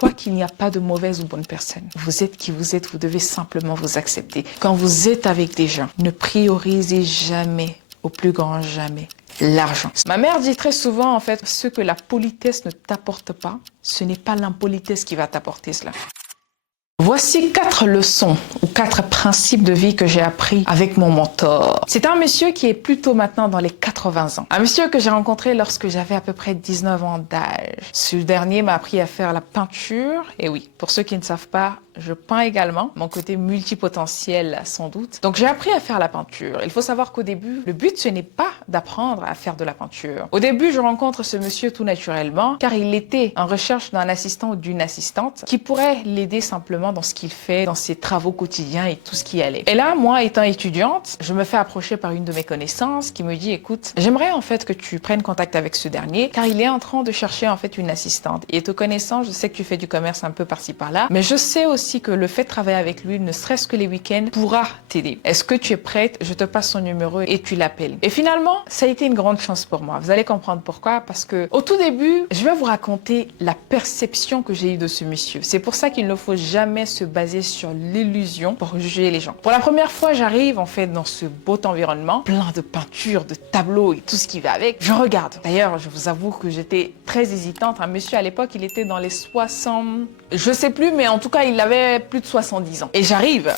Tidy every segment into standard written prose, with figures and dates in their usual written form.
Toi qu'il n'y a pas de mauvaise ou bonne personne. Vous êtes qui vous êtes, vous devez simplement vous accepter. Quand vous êtes avec des gens, ne priorisez jamais, au plus grand jamais, l'argent. Ma mère dit très souvent, en fait, ce que la politesse ne t'apporte pas, ce n'est pas l'impolitesse qui va t'apporter cela. Voici 4 leçons ou 4 principes de vie que j'ai appris avec mon mentor. C'est un monsieur qui est plutôt maintenant dans les 80 ans. Un monsieur que j'ai rencontré lorsque j'avais à peu près 19 ans d'âge. Ce dernier m'a appris à faire la peinture. Et oui, pour ceux qui ne savent pas, je peins également. Mon côté multipotentiel, sans doute. Donc j'ai appris à faire la peinture. Il faut savoir qu'au début, le but, ce n'est pas d'apprendre à faire de la peinture. Au début, je rencontre ce monsieur tout naturellement, car il était en recherche d'un assistant ou d'une assistante qui pourrait l'aider simplement dans ce qu'il fait, dans ses travaux quotidiens et tout ce qui allait. Et là, moi, étant étudiante, je me fais approcher par une de mes connaissances qui me dit, écoute, j'aimerais en fait que tu prennes contact avec ce dernier, car il est en train de chercher en fait une assistante. Et te connaissant, je sais que tu fais du commerce un peu par-ci par-là, mais je sais aussi que le fait de travailler avec lui, ne serait-ce que les week-ends, pourra t'aider. Est-ce que tu es prête? Je te passe son numéro et tu l'appelles. Et finalement, ça a été une grande chance pour moi. Vous allez comprendre pourquoi, parce que au tout début, je vais vous raconter la perception que j'ai eue de ce monsieur. C'est pour ça qu'il ne faut jamais se baser sur l'illusion pour juger les gens. Pour la première fois, j'arrive en fait dans ce beau environnement, plein de peintures, de tableaux et tout ce qui va avec. Je regarde. D'ailleurs, je vous avoue que j'étais très hésitante. Un monsieur à l'époque, il était dans les 60... Je sais plus, mais en tout cas, il avait plus de 70 ans. Et j'arrive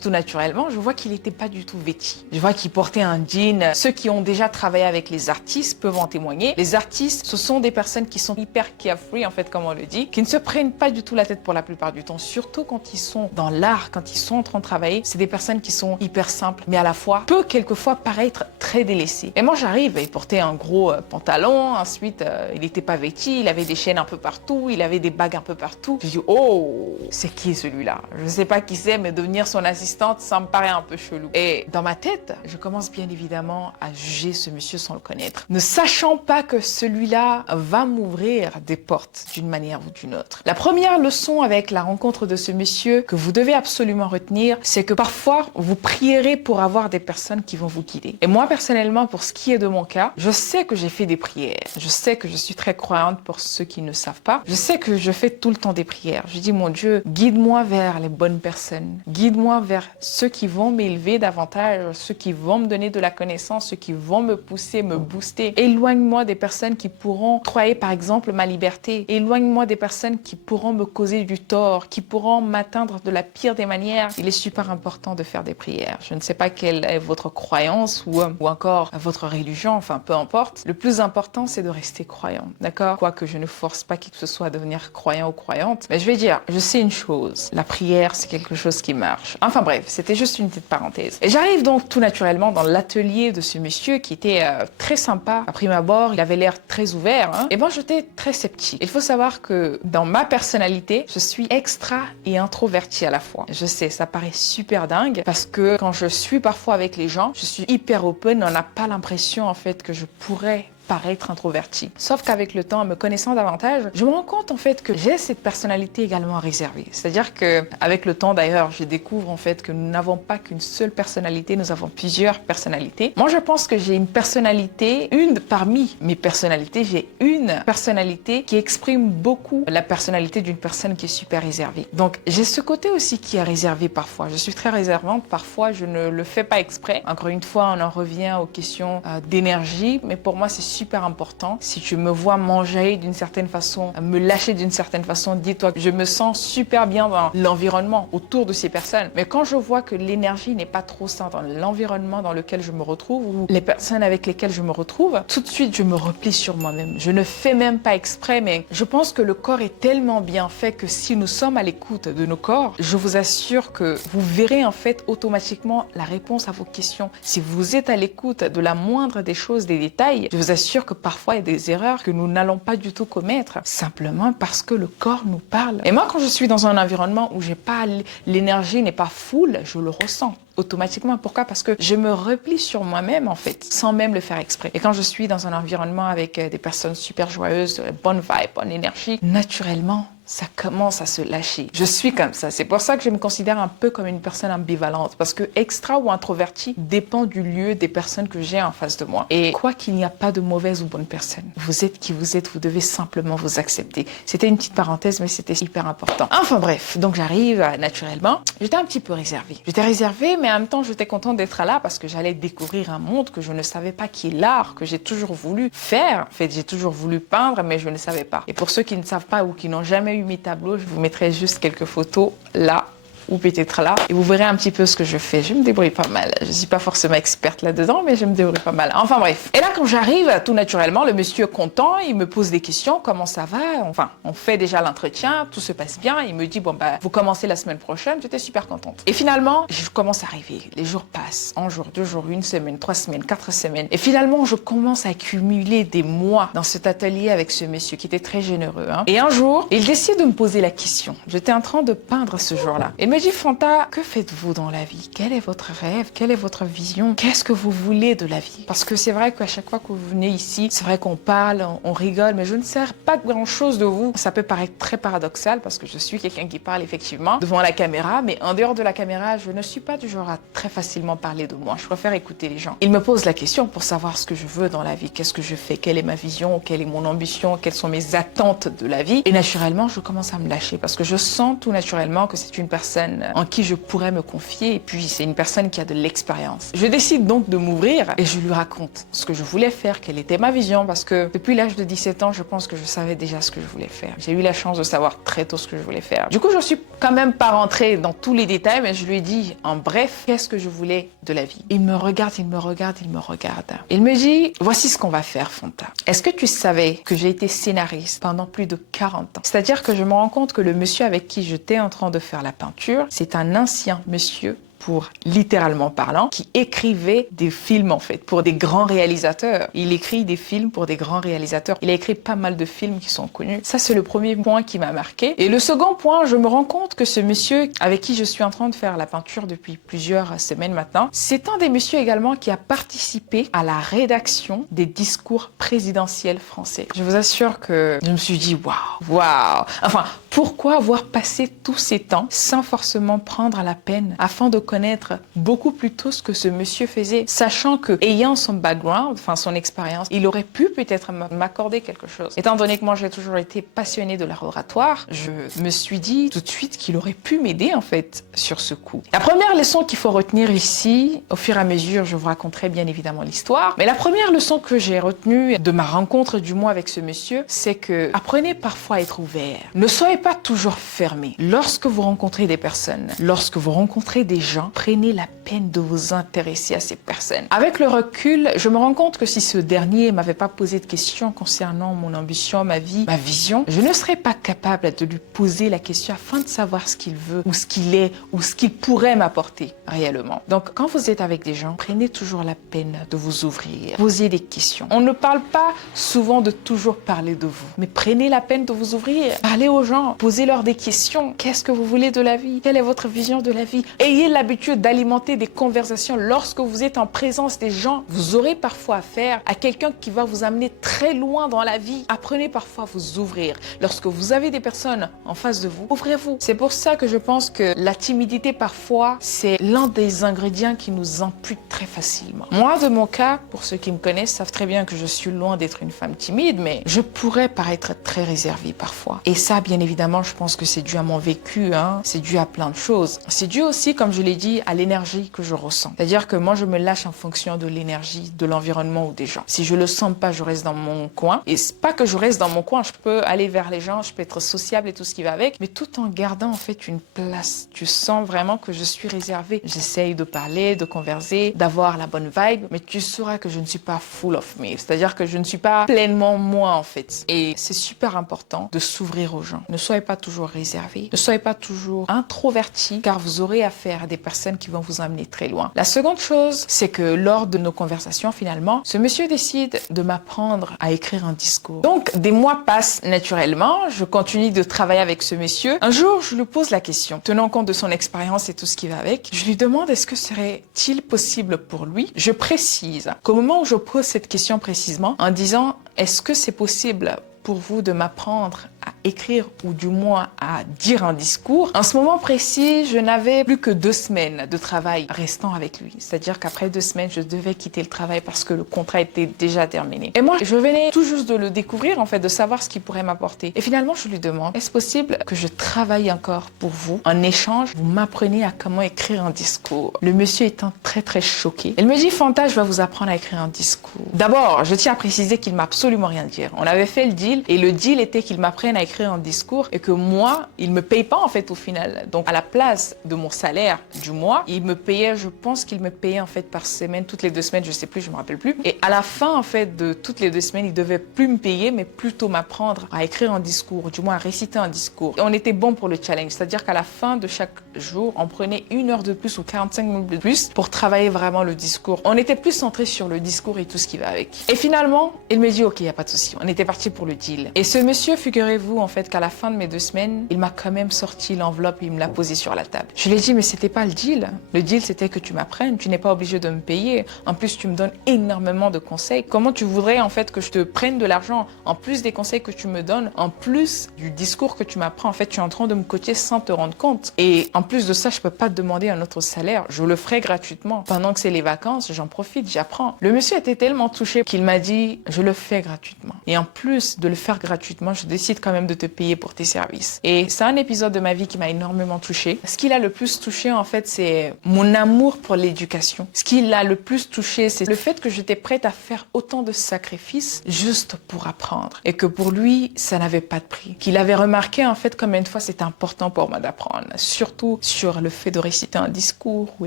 tout naturellement, je vois qu'il n'était pas du tout vêtu. Je vois qu'il portait un jean. Ceux qui ont déjà travaillé avec les artistes peuvent en témoigner. Les artistes, ce sont des personnes qui sont hyper carefree, en fait, comme on le dit, qui ne se prennent pas du tout la tête pour la plupart du temps, surtout quand ils sont dans l'art, quand ils sont en train de travailler. C'est des personnes qui sont hyper simples, mais à la fois peut quelquefois paraître très délaissées. Et moi, j'arrive, il portait un gros pantalon, ensuite, il n'était pas vêtu, il avait des chaînes un peu partout, il avait des bagues un peu partout. Je dis, oh, c'est qui celui-là? Je ne sais pas qui c'est, mais devenir son assistante, ça me paraît un peu chelou. Et dans ma tête, je commence bien évidemment à juger ce monsieur sans le connaître, ne sachant pas que celui-là va m'ouvrir des portes d'une manière ou d'une autre. La première leçon avec la rencontre de ce monsieur que vous devez absolument retenir, c'est que parfois, vous prierez pour avoir des personnes qui vont vous guider. Et moi, personnellement, pour ce qui est de mon cas, je sais que j'ai fait des prières. Je sais que je suis très croyante pour ceux qui ne savent pas. Je sais que je fais tout le temps des prières. Je dis, mon Dieu, guide-moi vers les bonnes personnes. Guide-moi vers ceux qui vont m'élever davantage, ceux qui vont me donner de la connaissance, ceux qui vont me pousser, me booster. Éloigne-moi des personnes qui pourront octroyer, par exemple, ma liberté. Éloigne-moi des personnes qui pourront me causer du tort, qui pourront m'atteindre de la pire des manières. Il est super important de faire des prières. Je ne sais pas quelle est votre croyance ou encore votre religion, enfin peu importe. Le plus important, c'est de rester croyant, d'accord? Quoique je ne force pas qui que ce soit à devenir croyant ou croyante. Mais je vais dire, je sais une chose, la prière, c'est quelque chose qui marche. Enfin bref, c'était juste une petite parenthèse. Et j'arrive donc tout naturellement dans l'atelier de ce monsieur qui était très sympa. À prime abord, il avait l'air très ouvert. Et moi, j'étais très sceptique. Il faut savoir que dans ma personnalité, je suis extra et introvertie à la fois. Je sais, ça paraît super dingue parce que quand je suis parfois avec les gens, je suis hyper open. On n'a pas l'impression en fait que je pourrais paraître introverti. Sauf qu'avec le temps, en me connaissant davantage, je me rends compte en fait que j'ai cette personnalité également réservée. C'est-à-dire que avec le temps d'ailleurs, je découvre en fait que nous n'avons pas qu'une seule personnalité, nous avons plusieurs personnalités. Moi, je pense que j'ai une personnalité, une parmi mes personnalités, j'ai une personnalité qui exprime beaucoup la personnalité d'une personne qui est super réservée. Donc, j'ai ce côté aussi qui est réservé parfois. Je suis très réservante, parfois je ne le fais pas exprès. Encore une fois, on en revient aux questions d'énergie, mais pour moi, c'est super important. Si tu me vois manger d'une certaine façon, me lâcher d'une certaine façon, dis-toi que je me sens super bien dans l'environnement autour de ces personnes. Mais quand je vois que l'énergie n'est pas trop saine dans l'environnement dans lequel je me retrouve ou les personnes avec lesquelles je me retrouve, tout de suite, je me replie sur moi-même. Je ne fais même pas exprès, mais je pense que le corps est tellement bien fait que si nous sommes à l'écoute de nos corps, je vous assure que vous verrez en fait automatiquement la réponse à vos questions. Si vous êtes à l'écoute de la moindre des choses, des détails, je vous assure que parfois il y a des erreurs que nous n'allons pas du tout commettre, simplement parce que le corps nous parle. Et moi, quand je suis dans un environnement où j'ai pas l'énergie n'est pas full, je le ressens automatiquement. Pourquoi? Parce que je me replie sur moi-même en fait, sans même le faire exprès. Et quand je suis dans un environnement avec des personnes super joyeuses, bonne vibe, bonne énergie, naturellement, ça commence à se lâcher. Je suis comme ça. C'est pour ça que je me considère un peu comme une personne ambivalente. Parce que extra ou introverti dépend du lieu, des personnes que j'ai en face de moi. Et quoi qu'il n'y a pas de mauvaise ou bonne personne. Vous êtes qui vous êtes, vous devez simplement vous accepter. C'était une petite parenthèse, mais c'était hyper important. Enfin bref, donc j'arrive naturellement. J'étais un petit peu réservée. J'étais réservée, mais en même temps, j'étais contente d'être là parce que j'allais découvrir un monde que je ne savais pas qui est l'art, que j'ai toujours voulu faire. En fait, j'ai toujours voulu peindre, mais je ne savais pas. Et pour ceux qui ne savent pas ou qui n'ont jamais eu mes tableaux, je vous mettrai juste quelques photos là ou peut-être là, et vous verrez un petit peu ce que je fais. Je me débrouille pas mal. Je suis pas forcément experte là-dedans, mais je me débrouille pas mal. Enfin bref. Et là, quand j'arrive, tout naturellement, le monsieur est content, il me pose des questions, comment ça va? Enfin, on fait déjà l'entretien, tout se passe bien. Il me dit, bon, bah, vous commencez la semaine prochaine. J'étais super contente. Et finalement, je commence à arriver. Les jours passent. Un jour, 2 jours, 1 semaine, 3 semaines, 4 semaines. Et finalement, je commence à accumuler des mois dans cet atelier avec ce monsieur qui était très généreux. Et un jour, il décide de me poser la question. J'étais en train de peindre ce jour-là. Il me dit, Fanta, que faites-vous dans la vie? Quel est votre rêve? Quelle est votre vision? Qu'est-ce que vous voulez de la vie? Parce que c'est vrai qu'à chaque fois que vous venez ici, c'est vrai qu'on parle, on rigole, mais je ne sais pas grand-chose de vous. Ça peut paraître très paradoxal parce que je suis quelqu'un qui parle effectivement devant la caméra, mais en dehors de la caméra, je ne suis pas du genre à très facilement parler de moi. Je préfère écouter les gens. Il me pose la question pour savoir ce que je veux dans la vie, qu'est-ce que je fais, quelle est ma vision, quelle est mon ambition, quelles sont mes attentes de la vie. Et naturellement, je commence à me lâcher parce que je sens tout naturellement que c'est une personne en qui je pourrais me confier et puis c'est une personne qui a de l'expérience. Je décide donc de m'ouvrir et je lui raconte ce que je voulais faire, quelle était ma vision parce que depuis l'âge de 17 ans, je pense que je savais déjà ce que je voulais faire. J'ai eu la chance de savoir très tôt ce que je voulais faire. Du coup, je suis quand même pas rentrée dans tous les détails, mais je lui ai dit en bref, qu'est-ce que je voulais de la vie. Il me regarde, il me regarde, il me regarde. Il me dit, voici ce qu'on va faire, Fanta. Est-ce que tu savais que j'ai été scénariste pendant plus de 40 ans? C'est-à-dire que je me rends compte que le monsieur avec qui j'étais en train de faire la peinture, c'est un ancien monsieur, pour littéralement parlant, qui écrivait des films en fait, pour des grands réalisateurs. Il écrit des films pour des grands réalisateurs. Il a écrit pas mal de films qui sont connus. Ça, c'est le premier point qui m'a marqué. Et le second point, je me rends compte que ce monsieur avec qui je suis en train de faire la peinture depuis plusieurs semaines maintenant, c'est un des messieurs également qui a participé à la rédaction des discours présidentiels français. Je vous assure que je me suis dit, waouh. Enfin, pourquoi avoir passé tous ces temps sans forcément prendre la peine afin de connaître beaucoup plus tôt ce que ce monsieur faisait, sachant que, ayant son background, enfin son expérience, il aurait pu peut-être m'accorder quelque chose. Étant donné que moi j'ai toujours été passionnée de l'art oratoire, je me suis dit tout de suite qu'il aurait pu m'aider en fait sur ce coup. La première leçon qu'il faut retenir ici, au fur et à mesure, je vous raconterai bien évidemment l'histoire, mais la première leçon que j'ai retenue de ma rencontre du moins avec ce monsieur, c'est que apprenez parfois à être ouvert. Ne soyez pas toujours fermé. Lorsque vous rencontrez des personnes, lorsque vous rencontrez des gens, prenez la peine de vous intéresser à ces personnes. Avec le recul, je me rends compte que si ce dernier m'avait pas posé de questions concernant mon ambition, ma vie, ma vision, je ne serais pas capable de lui poser la question afin de savoir ce qu'il veut, ou ce qu'il est, ou ce qu'il pourrait m'apporter réellement. Donc, quand vous êtes avec des gens, prenez toujours la peine de vous ouvrir, posez des questions. On ne parle pas souvent de toujours parler de vous, mais prenez la peine de vous ouvrir, parlez aux gens, posez-leur des questions. Qu'est-ce que vous voulez de la vie? Quelle est votre vision de la vie? Ayez l'habitude d'alimenter des conversations. Lorsque vous êtes en présence des gens, vous aurez parfois affaire à quelqu'un qui va vous amener très loin dans la vie. Apprenez parfois à vous ouvrir. Lorsque vous avez des personnes en face de vous, ouvrez-vous. C'est pour ça que je pense que la timidité parfois, c'est l'un des ingrédients qui nous ampute très facilement. Moi, de mon cas, pour ceux qui me connaissent, savent très bien que je suis loin d'être une femme timide, mais je pourrais paraître très réservée parfois. Et ça, bien évidemment, je pense que c'est dû à mon vécu, c'est dû à plein de choses. C'est dû aussi, comme je l'ai dit, à l'énergie que je ressens. C'est-à-dire que moi, je me lâche en fonction de l'énergie, de l'environnement ou des gens. Si je le sens pas, je reste dans mon coin. Et c'est pas que je reste dans mon coin, je peux aller vers les gens, je peux être sociable et tout ce qui va avec, mais tout en gardant en fait une place. Tu sens vraiment que je suis réservée. J'essaye de parler, de converser, d'avoir la bonne vibe, mais tu sauras que je ne suis pas full of me. C'est-à-dire que je ne suis pas pleinement moi en fait. Et c'est super important de s'ouvrir aux gens. Ne soyez pas toujours réservé, ne soyez pas toujours introverti, car vous aurez affaire à des personnes qui vont vous amener très loin. La seconde chose, c'est que lors de nos conversations, finalement, ce monsieur décide de m'apprendre à écrire un discours. Donc, des mois passent naturellement, je continue de travailler avec ce monsieur. Un jour, je lui pose la question, tenant compte de son expérience et tout ce qui va avec, je lui demande est-ce que serait-il possible pour lui? Je précise qu'au moment où je pose cette question précisément, en disant est-ce que c'est possible pour vous de m'apprendre à écrire ou du moins à dire un discours. En ce moment précis, je n'avais plus que 2 semaines de travail restant avec lui. C'est-à-dire qu'après 2 semaines, je devais quitter le travail parce que le contrat était déjà terminé. Et moi, je venais tout juste de le découvrir, en fait, de savoir ce qu'il pourrait m'apporter. Et finalement, je lui demande, est-ce possible que je travaille encore pour vous? En échange, vous m'apprenez à comment écrire un discours. Le monsieur étant très, très choqué. Il me dit, Fanta, je vais vous apprendre à écrire un discours. D'abord, je tiens à préciser qu'il m'a absolument rien dit. On avait fait le deal et le deal était qu'il m'apprenne à écrire un discours et que moi, il me paye pas en fait au final. Donc à la place de mon salaire du mois, il me payait, je pense qu'il me payait en fait par semaine, toutes les 2 semaines, je sais plus, je me rappelle plus. Et à la fin en fait de toutes les 2 semaines, il devait plus me payer, mais plutôt m'apprendre à écrire un discours, ou du moins à réciter un discours. Et on était bon pour le challenge, c'est-à-dire qu'à la fin de chaque jour, on prenait 1 heure de plus ou 45 minutes de plus pour travailler vraiment le discours. On était plus centré sur le discours et tout ce qui va avec. Et finalement, il me dit, ok, il n'y a pas de souci. On était parti pour le deal. Et ce monsieur, figurez-vous, en fait, qu'à la fin de mes 2 semaines, il m'a quand même sorti l'enveloppe et il me l'a posée sur la table. Je lui ai dit, mais c'était pas le deal. Le deal, c'était que tu m'apprennes. Tu n'es pas obligé de me payer. En plus, tu me donnes énormément de conseils. Comment tu voudrais, en fait, que je te prenne de l'argent en plus des conseils que tu me donnes, en plus du discours que tu m'apprends? En fait, tu es en train de me coacher sans te rendre compte. Et en plus de ça, je peux pas te demander un autre salaire. Je le ferai gratuitement. Pendant que c'est les vacances, j'en profite, j'apprends. Le monsieur était tellement touché qu'il m'a dit, je le fais gratuitement. Et en plus de le faire gratuitement, je décide quand même de te payer pour tes services. Et c'est un épisode de ma vie qui m'a énormément touchée. Ce qui l'a le plus touché, en fait, c'est mon amour pour l'éducation. Ce qui l'a le plus touché, c'est le fait que j'étais prête à faire autant de sacrifices juste pour apprendre. Et que pour lui, ça n'avait pas de prix. Qu'il avait remarqué, en fait, combien de fois c'était important pour moi d'apprendre. Surtout sur le fait de réciter un discours ou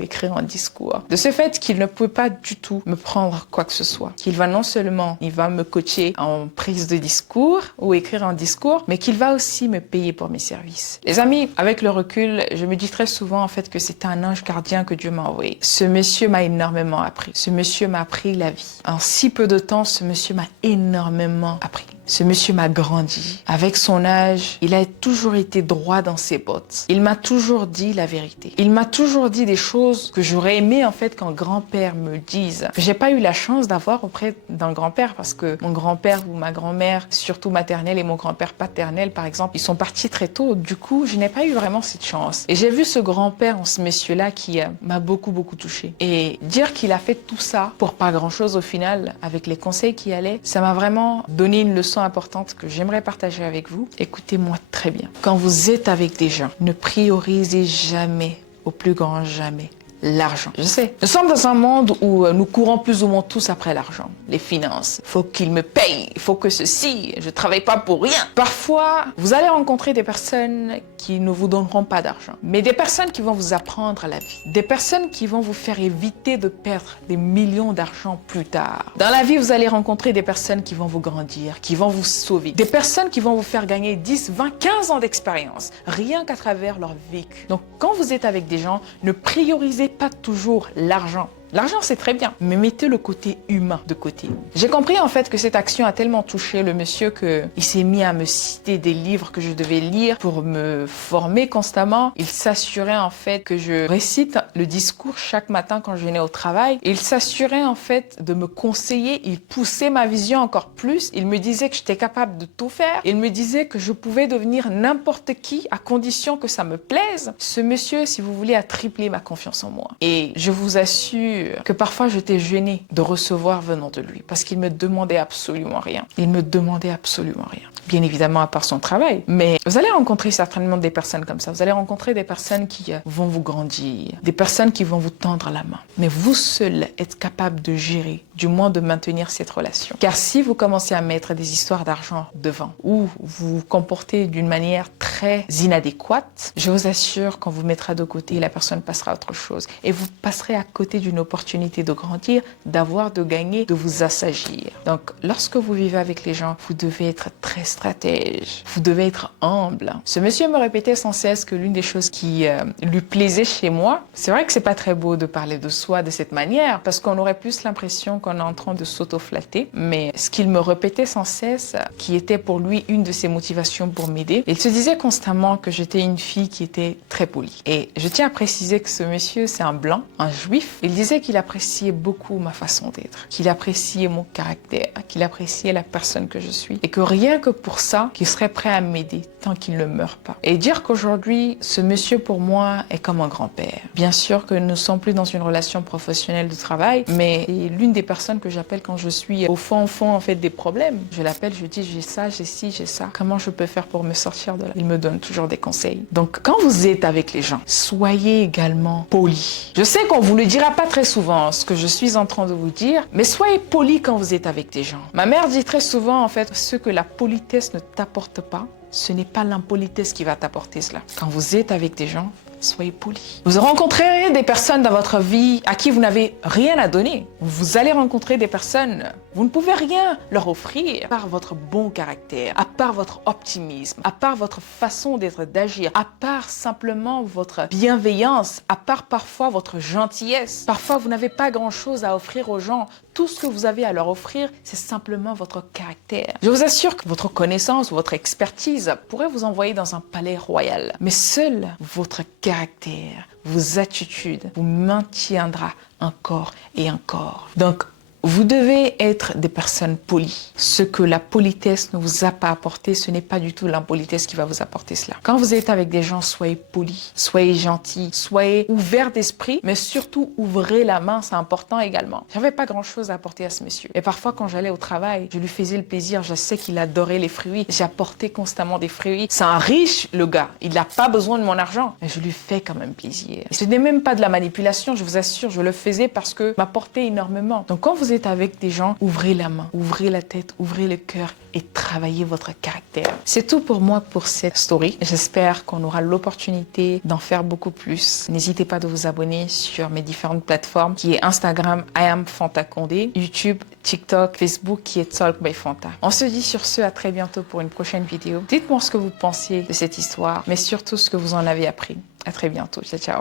écrire un discours. De ce fait qu'il ne pouvait pas du tout me prendre quoi que ce soit. Qu'il va non seulement, il va me coacher en prise de discours ou écrire un discours, mais qu'il va aussi me payer pour mes services. Les amis, avec le recul, je me dis très souvent en fait que c'est un ange gardien que Dieu m'a envoyé. Ce monsieur m'a énormément appris. Ce monsieur m'a appris la vie. En si peu de temps, ce monsieur m'a énormément appris. Ce monsieur m'a grandi. Avec son âge, il a toujours été droit dans ses bottes. Il m'a toujours dit la vérité. Il m'a toujours dit des choses que j'aurais aimé en fait qu'un grand-père me dise. Que j'ai pas eu la chance d'avoir auprès d'un grand-père parce que mon grand-père ou ma grand-mère, surtout maternelle et mon grand-père paternel par exemple, ils sont partis très tôt. Du coup, je n'ai pas eu vraiment cette chance. Et j'ai vu ce grand-père en ce monsieur-là qui m'a beaucoup touchée. Et dire qu'il a fait tout ça pour pas grand-chose au final, avec les conseils qui allaient, ça m'a vraiment donné une leçon importante que j'aimerais partager avec vous. Écoutez-moi très bien. Quand vous êtes avec des gens, ne priorisez jamais, au plus grand jamais, l'argent. Je sais, nous sommes dans un monde où nous courons plus ou moins tous après l'argent, les finances. Il faut qu'il me paye, il faut que ceci, je travaille pas pour rien. Parfois, vous allez rencontrer des personnes qui ne vous donneront pas d'argent, mais des personnes qui vont vous apprendre la vie, des personnes qui vont vous faire éviter de perdre des millions d'argent plus tard. Dans la vie, vous allez rencontrer des personnes qui vont vous grandir, qui vont vous sauver, des personnes qui vont vous faire gagner 10, 20, 15 ans d'expérience, rien qu'à travers leur vécu. Donc, quand vous êtes avec des gens, ne priorisez pas toujours l'argent. L'argent, c'est très bien, mais mettez le côté humain de côté. J'ai compris en fait que cette action a tellement touché le monsieur qu'il s'est mis à me citer des livres que je devais lire pour me former constamment. Il s'assurait en fait que je récite le discours chaque matin quand je venais au travail. Il s'assurait en fait de me conseiller. Il poussait ma vision encore plus. Il me disait que j'étais capable de tout faire. Il me disait que je pouvais devenir n'importe qui à condition que ça me plaise. Ce monsieur, si vous voulez, a triplé ma confiance en moi. Et je vous assure que parfois j'étais gênée de recevoir venant de lui parce qu'il me demandait absolument rien. Il me demandait absolument rien. Bien évidemment à part son travail. Mais vous allez rencontrer certainement des personnes comme ça. Vous allez rencontrer des personnes qui vont vous grandir, des personnes qui vont vous tendre la main. Mais vous seul êtes capable de gérer, du moins de maintenir cette relation. Car si vous commencez à mettre des histoires d'argent devant ou vous vous comportez d'une manière très inadéquate, je vous assure qu'on vous mettra de côté et la personne passera à autre chose. Et vous passerez à côté d'une opportunité de grandir, d'avoir, de gagner, de vous assagir. Donc, lorsque vous vivez avec les gens, vous devez être très stratège. Vous devez être humble. Ce monsieur me répétait sans cesse que l'une des choses qui lui plaisait chez moi, c'est vrai que c'est pas très beau de parler de soi de cette manière, parce qu'on aurait plus l'impression qu'on est en train de s'auto-flatter, mais ce qu'il me répétait sans cesse, qui était pour lui une de ses motivations pour m'aider, il se disait constamment que j'étais une fille qui était très polie. Et je tiens à préciser que ce monsieur, c'est un blanc, un juif. Il disait qu'il appréciait beaucoup ma façon d'être, qu'il appréciait mon caractère, qu'il appréciait la personne que je suis et que rien que pour ça, qu'il serait prêt à m'aider tant qu'il ne meurt pas. Et dire qu'aujourd'hui, ce monsieur pour moi est comme un grand-père. Bien sûr que nous ne sommes plus dans une relation professionnelle de travail, mais l'une des personnes que j'appelle quand je suis au fond en fait des problèmes. Je l'appelle, je dis j'ai ça, j'ai ci, j'ai ça. Comment je peux faire pour me sortir de là? Il me donne toujours des conseils. Donc quand vous êtes avec les gens, soyez également poli. Je sais qu'on vous le dira pas très souvent ce que je suis en train de vous dire, mais soyez poli quand vous êtes avec des gens. Ma mère dit très souvent en fait, ce que la politesse ne t'apporte pas, ce n'est pas l'impolitesse qui va t'apporter cela. Quand vous êtes avec des gens, soyez poli. Vous rencontrerez des personnes dans votre vie à qui vous n'avez rien à donner. Vous allez rencontrer des personnes, vous ne pouvez rien leur offrir à part votre bon caractère, à part votre optimisme, à part votre façon d'être, d'agir, à part simplement votre bienveillance, à part parfois votre gentillesse. Parfois, vous n'avez pas grand-chose à offrir aux gens. Tout ce que vous avez à leur offrir, c'est simplement votre caractère. Je vous assure que votre connaissance, votre expertise pourrait vous envoyer dans un palais royal. Mais seul votre caractère, vos attitudes vous maintiendra encore et encore. Donc, vous devez être des personnes polies. Ce que la politesse ne vous a pas apporté, ce n'est pas du tout l'impolitesse qui va vous apporter cela. Quand vous êtes avec des gens, soyez polis, soyez gentils, soyez ouverts d'esprit, mais surtout ouvrez la main, c'est important également. J'avais pas grand-chose à apporter à ce monsieur. Et parfois, quand j'allais au travail, je lui faisais le plaisir, je sais qu'il adorait les fruits. J'apportais constamment des fruits. C'est un riche, le gars. Il n'a pas besoin de mon argent. Mais je lui fais quand même plaisir. Ce n'est même pas de la manipulation, je vous assure, je le faisais parce que m'apportait énormément. Donc quand vous êtes avec des gens, ouvrez la main, ouvrez la tête, ouvrez le cœur et travaillez votre caractère. C'est tout pour moi pour cette story. J'espère qu'on aura l'opportunité d'en faire beaucoup plus. N'hésitez pas de vous abonner sur mes différentes plateformes qui est Instagram, I am Fanta Condé, YouTube, TikTok, Facebook qui est Talk by Fanta. On se dit sur ce à très bientôt pour une prochaine vidéo. Dites-moi ce que vous pensiez de cette histoire, mais surtout ce que vous en avez appris. À très bientôt. Ciao, ciao.